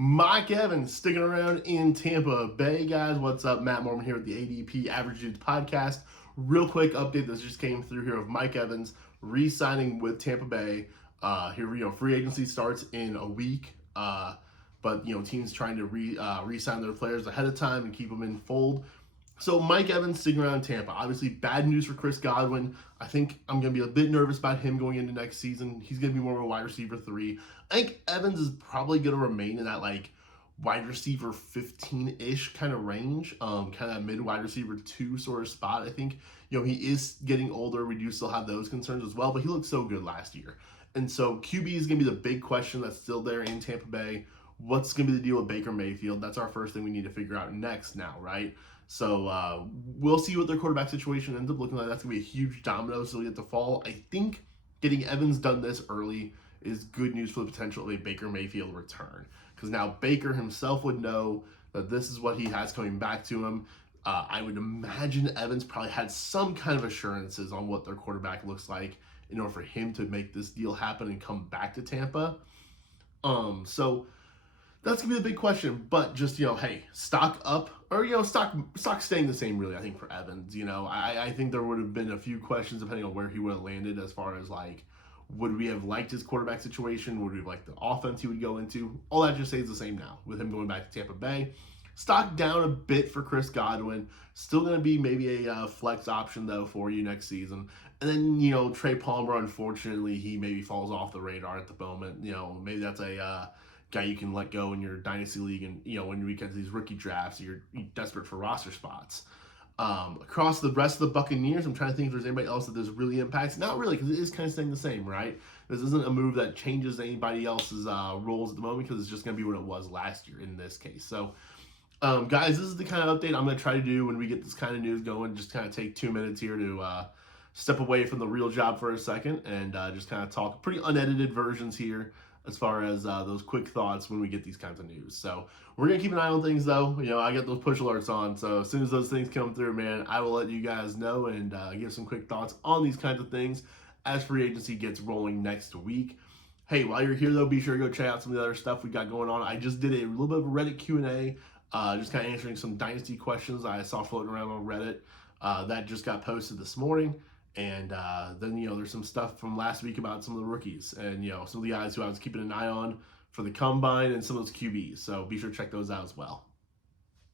Mike Evans sticking around in Tampa Bay, guys. What's up? Matt Mormon here with the ADP Average Dudes podcast. Real quick update that just came through here of Mike Evans re-signing with Tampa Bay. Free agency starts in a week, but teams trying to re-sign their players ahead of time and keep them in fold. So Mike Evans sticking around Tampa. Obviously, bad news for Chris Godwin. I think I'm going to be a bit nervous about him going into next season. He's going to be more of a wide receiver 3. I think Evans is probably going to remain in that wide receiver 15-ish kind of range, kind of that mid wide receiver 2 sort of spot. I think he is getting older. We do still have those concerns as well, but he looked so good last year. And so QB is going to be the big question that's still there in Tampa Bay. What's going to be the deal with Baker Mayfield? That's our first thing we need to figure out next now, right? So we'll see what their quarterback situation ends up looking like. That's going to be a huge domino still yet to fall. I think getting Evans done this early is good news for the potential of a Baker Mayfield return. Because now Baker himself would know that this is what he has coming back to him. I would imagine Evans probably had some kind of assurances on what their quarterback looks like in order for him to make this deal happen and come back to Tampa. So that's going to be the big question. But just, hey, stock up or, stock staying the same, really, I think, for Evans. I think there would have been a few questions depending on where he would have landed as far as, would we have liked his quarterback situation? Would we have liked the offense he would go into? All that just stays the same now with him going back to Tampa Bay. Stock down a bit for Chris Godwin. Still going to be maybe a flex option, though, for you next season. And then, Trey Palmer, unfortunately, he maybe falls off the radar at the moment. Maybe that's a guy you can let go in your dynasty league, and when we get these rookie drafts, you're desperate for roster spots. Across the rest of the Buccaneers, I'm trying to think if there's anybody else that this really impacts. Not really, because it is kind of staying the same, right? This isn't a move that changes anybody else's roles at the moment, because it's just going to be what it was last year in this case. So, guys, this is the kind of update I'm going to try to do when we get this kind of news going. Just kind of take 2 minutes here to step away from the real job for a second and just kind of talk pretty unedited versions here as far as those quick thoughts when we get these kinds of news. So we're going to keep an eye on things, though. I get those push alerts on, so as soon as those things come through, man, I will let you guys know and give some quick thoughts on these kinds of things as free agency gets rolling next week. Hey, while you're here, though, be sure to go check out some of the other stuff we got going on. I just did a little bit of a Reddit Q&A, just kind of answering some dynasty questions I saw floating around on Reddit. That just got posted this morning. And then, there's some stuff from last week about some of the rookies and, some of the guys who I was keeping an eye on for the combine and some of those QBs. So be sure to check those out as well.